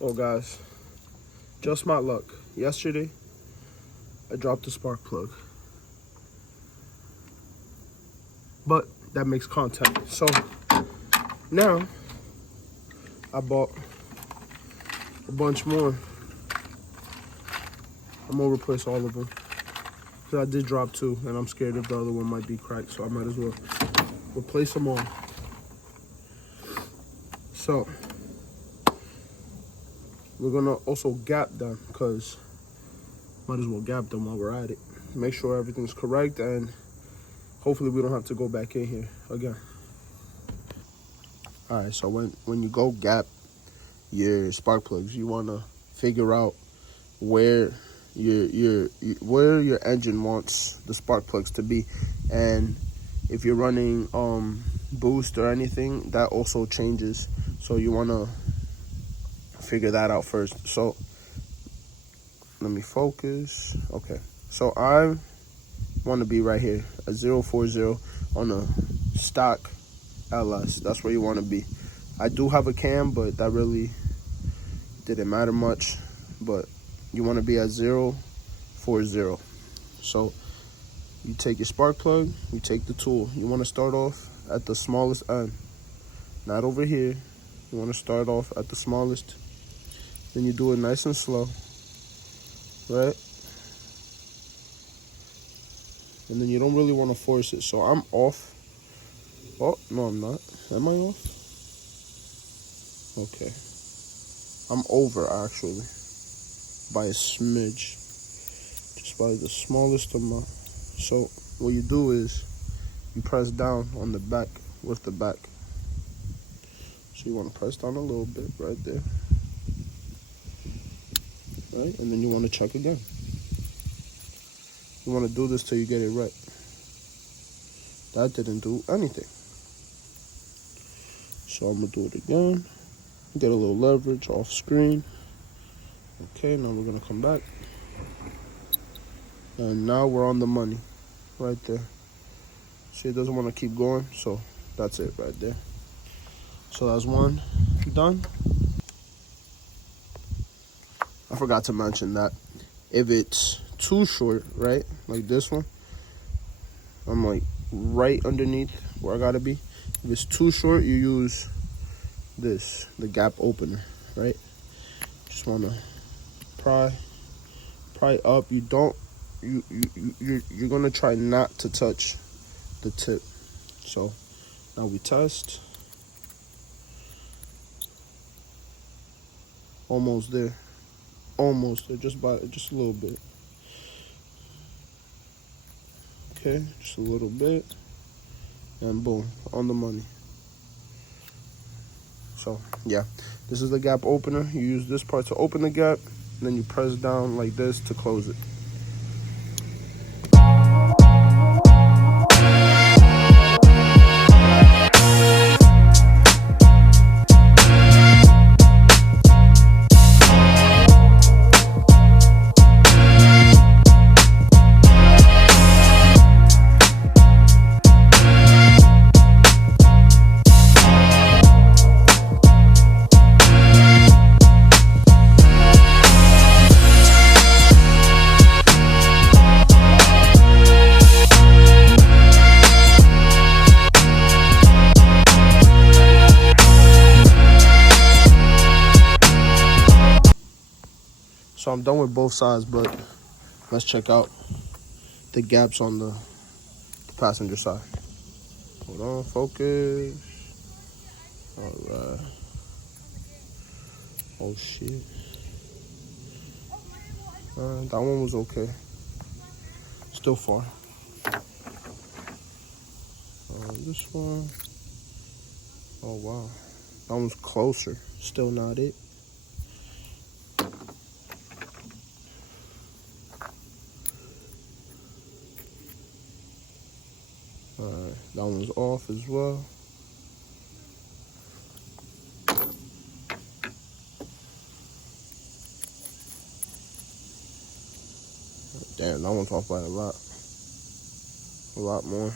Oh guys, just my luck. Yesterday, I dropped the spark plug. But that makes contact. So now I bought a bunch more. I'm gonna replace all of them. Cause I did drop two and I'm scared if the other one might be cracked, so I might as well replace them all. So we're gonna also gap them, because might as well gap them while we're at it. Make sure everything's correct, and hopefully we don't have to go back in here again. All right, so when you go gap your spark plugs, you wanna figure out where where your engine wants the spark plugs to be, and if you're running boost or anything, that also changes. So you wanna figure that out first. So let me focus. Okay, so I want to be right here at 040 on a stock LS. That's where you want to be. I do have a cam, but that really didn't matter much. But you want to be at 040. So you take your spark plug, you take the tool. You want to start off at the smallest end, not over here. You want to start off at the smallest. Then you do it nice and slow, right? And then you don't really want to force it. So I'm off. Oh, no, I'm not. Am I off? Okay. I'm over, actually, by a smidge. Just by the smallest amount. So what you do is you press down on the back with the back. So you want to press down a little bit right there. Right? And then you want to check again. You want to do this till you get it right. That didn't do anything. So I'm going to do it again. Get a little leverage off screen. Okay, now we're going to come back. And now we're on the money right there. See, it doesn't want to keep going, so that's it right there. So that's one done. I forgot to mention that if it's too short, right, like this one, I'm like right underneath where I gotta be. If it's too short, you use this, the gap opener, right? Just wanna pry up. You don't, you're gonna try not to touch the tip. So now we test. Almost there, just a little bit. Okay, just a little bit, and boom, on the money. So yeah, this is the gap opener. You use this part to open the gap, and then you press down like this to close it. So I'm done with both sides, but let's check out the gaps on the passenger side. Hold on, focus. All right. Oh shit. That one was okay. Still far. This one. Oh wow. That one's closer. Still not it. Alright, that one's off as well. Damn, that one's off by a lot. A lot more.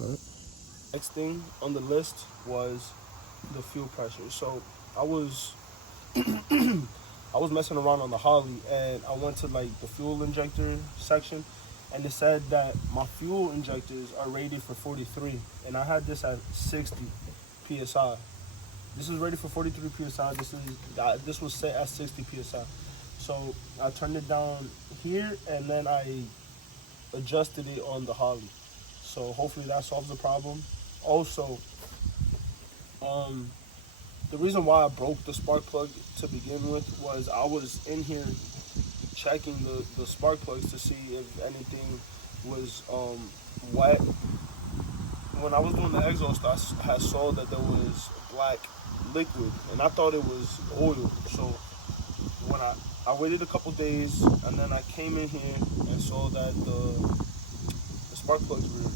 All right. Next thing on the list was the fuel pressure. So I was I was messing around on the Harley, and I went to like the fuel injector section, and it said that my fuel injectors are rated for 43, and I had this at 60 psi. This is rated for 43 psi. This was set at 60 psi. So I turned it down here, and then I adjusted it on the Harley. So hopefully that solves the problem. Also, the reason why I broke the spark plug to begin with was I was in here checking the spark plugs to see if anything was wet. When I was doing the exhaust, I saw that there was black liquid, and I thought it was oil. So when I waited a couple days, and then I came in here and saw that the spark plugs were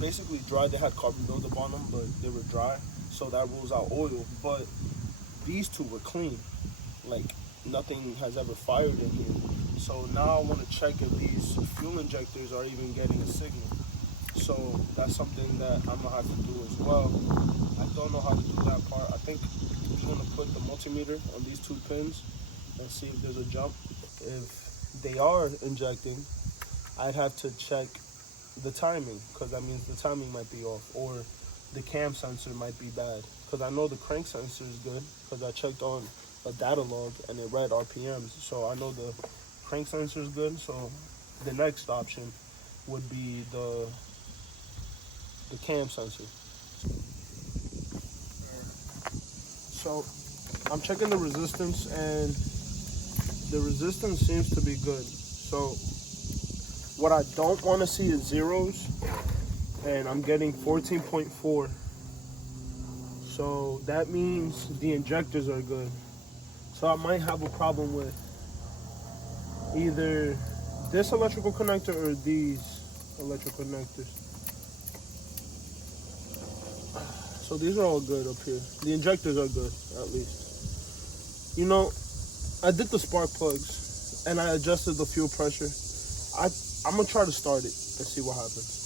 basically dry. They had carbon buildup on them, but they were dry, so that rules out oil. But these two were clean, like nothing has ever fired in here. So now I want to check if these fuel injectors are even getting a signal. So that's something that I'm gonna have to do as well. I don't know how to do that part. I think I'm just gonna put the multimeter on these two pins and see if there's a jump. If they are injecting, I'd have to check the timing, because that means the timing might be off, or the cam sensor might be bad, because I know the crank sensor is good, because I checked on a data log and it read RPMs, so I know the crank sensor is good. So the next option would be the cam sensor. So I'm checking the resistance, and the resistance seems to be good. So what I don't want to see is zeros, and I'm getting 14.4. So that means the injectors are good. So I might have a problem with either this electrical connector or these electrical connectors. So these are all good up here. The injectors are good, at least. You know, I did the spark plugs, and I adjusted the fuel pressure. I'm gonna try to start it and see what happens.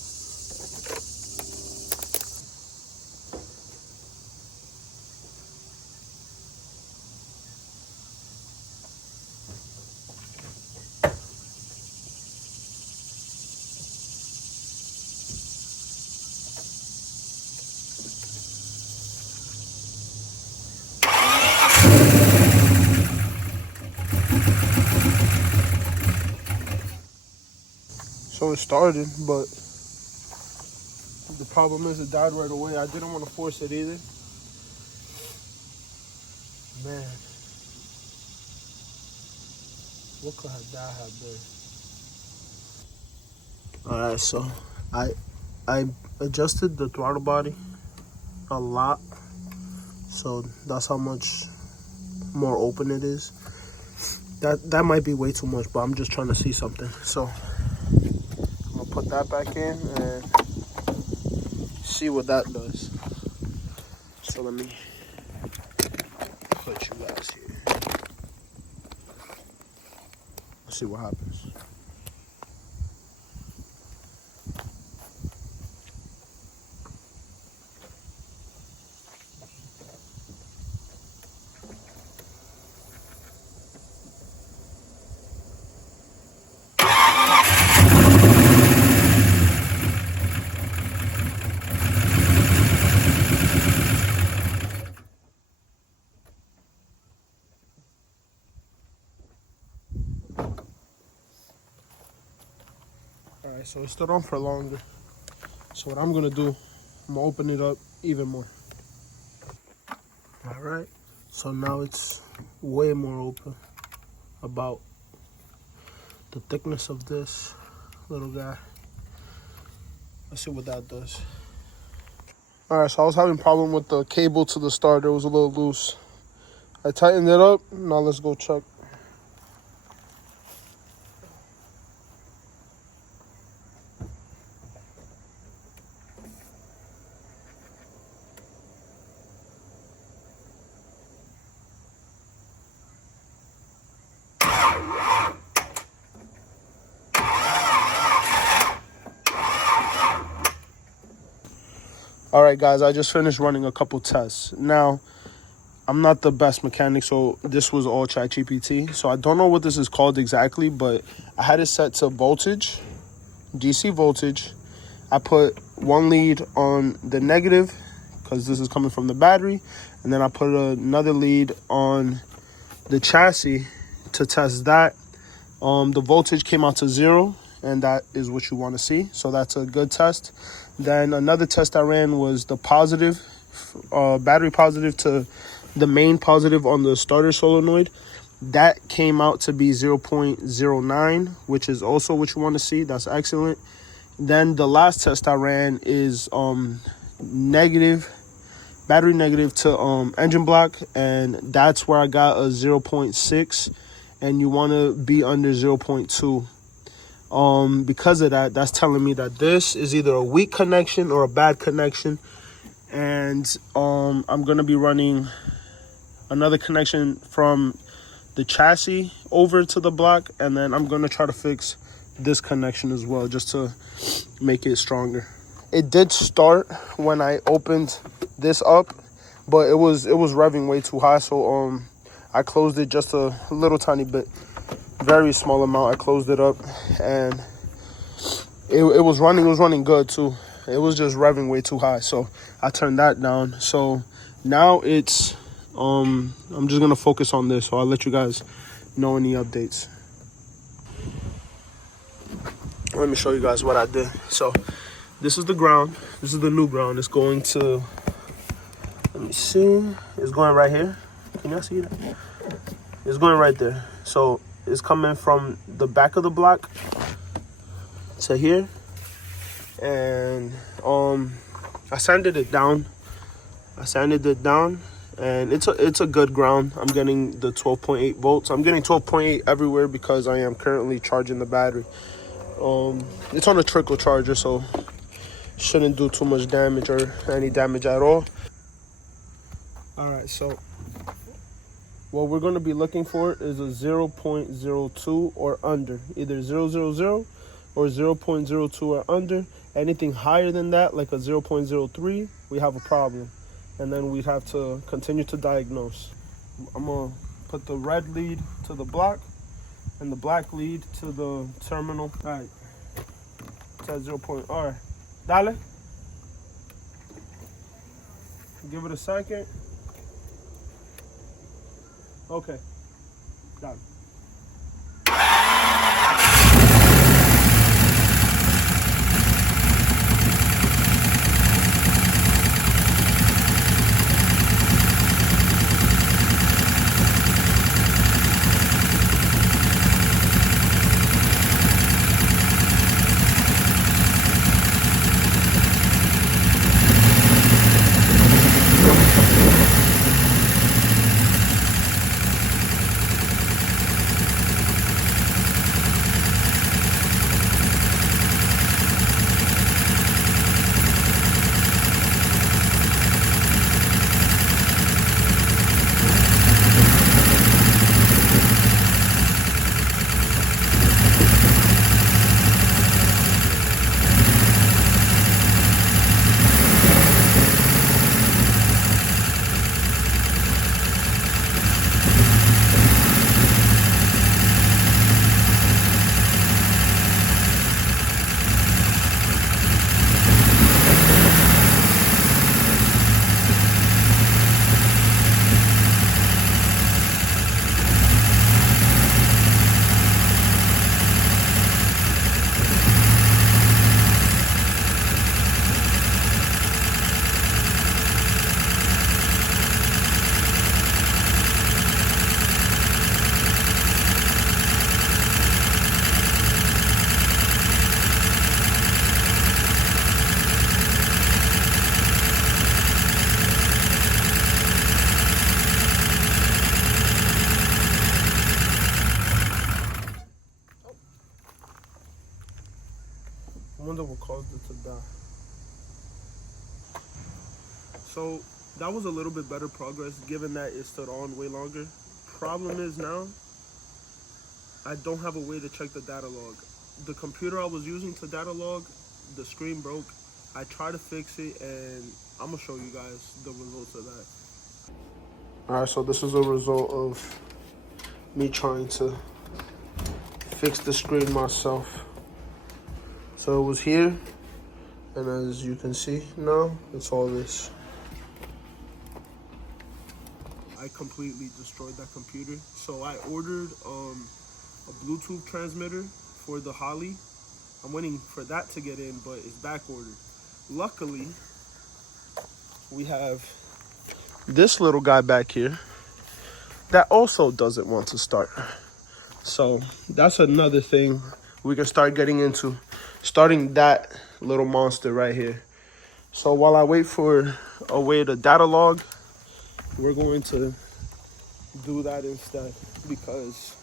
So it started, but the problem is it died right away. I didn't want to force it either. Man, what could that have been? Alright, so I adjusted the throttle body a lot, so that's how much more open it is. That might be way too much, but I'm just trying to see something. So I'm gonna put that back in and see what that does. So let me put you guys here. Let's see what happens. Alright, so it stood on for longer. So what I'm gonna do, I'm gonna open it up even more. Alright, so now it's way more open. About the thickness of this little guy. Let's see what that does. Alright, so I was having a problem with the cable to the starter. It was a little loose. I tightened it up. Now let's go check. All right, guys, I just finished running a couple tests. Now, I'm not the best mechanic, so this was all ChatGPT. So I don't know what this is called exactly, but I had it set to voltage, DC voltage. I put one lead on the negative because this is coming from the battery. And then I put another lead on the chassis to test that. The voltage came out to 0, and that is what you want to see. So that's a good test. Then another test I ran was the positive, battery positive to the main positive on the starter solenoid. That came out to be 0.09, which is also what you want to see. That's excellent. Then the last test I ran is negative, battery negative to engine block, and that's where I got a 0.6, and you want to be under 0.2. Because of that, that's telling me that this is either a weak connection or a bad connection. And I'm going to be running another connection from the chassis over to the block, and then I'm going to try to fix this connection as well, just to make it stronger. It did start when I opened this up, but it was revving way too high, so I closed it just a little tiny bit, very small amount. I closed it up, and it was running good too. It was just revving way too high, so I turned that down. So now it's I'm just gonna focus on this, so I'll let you guys know any updates. Let me show you guys what I did. So this is the ground. This is the new ground. It's going to, let me see, it's going right here. Can y'all see that? It's going right there. So it's coming from the back of the block to here. And I sanded it down. And it's a good ground. I'm getting the 12.8 volts. I'm getting 12.8 everywhere because I am currently charging the battery. It's on a trickle charger, so shouldn't do too much damage or any damage at all. All right, so what we're going to be looking for is a 0.02 or under, either 0.00 or 0.02 or under. Anything higher than that, like a 0.03, we have a problem, and then we'd have to continue to diagnose. I'm gonna put the red lead to the block and the black lead to the terminal. All right, it's at 0. All right, dale. Give it a second. Okay, dale. I wonder what caused it to die. So that was a little bit better progress given that it stood on way longer. Problem is now, I don't have a way to check the data log. The computer I was using to data log, the screen broke. I tried to fix it and I'm gonna show you guys the results of that. All right, so this is a result of me trying to fix the screen myself. So it was here, and as you can see now, it's all this. I completely destroyed that computer. So I ordered a Bluetooth transmitter for the Holly. I'm waiting for that to get in, but it's back ordered. Luckily, we have this little guy back here that also doesn't want to start. So that's another thing we can start getting into, starting that little monster right here. So while I wait for a way to data log, we're going to do that instead, because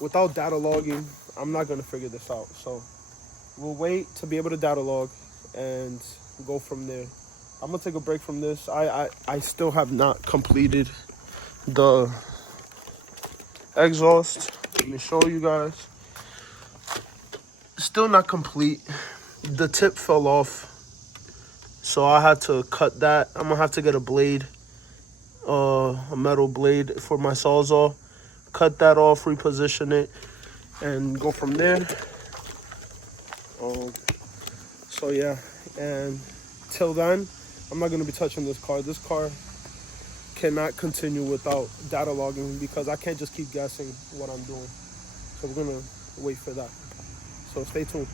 without data logging, I'm not going to figure this out. So we'll wait to be able to data log and go from there. I'm going to take a break from this. I still have not completed the exhaust. Let me show you guys. Still not complete. The tip fell off, so I had to cut that. I'm gonna have to get a blade, a metal blade for my Sawzall. Cut that off, reposition it, and go from there. So yeah, and till then, I'm not gonna be touching this car. This car cannot continue without data logging, because I can't just keep guessing what I'm doing. So we're gonna wait for that. So stay tuned.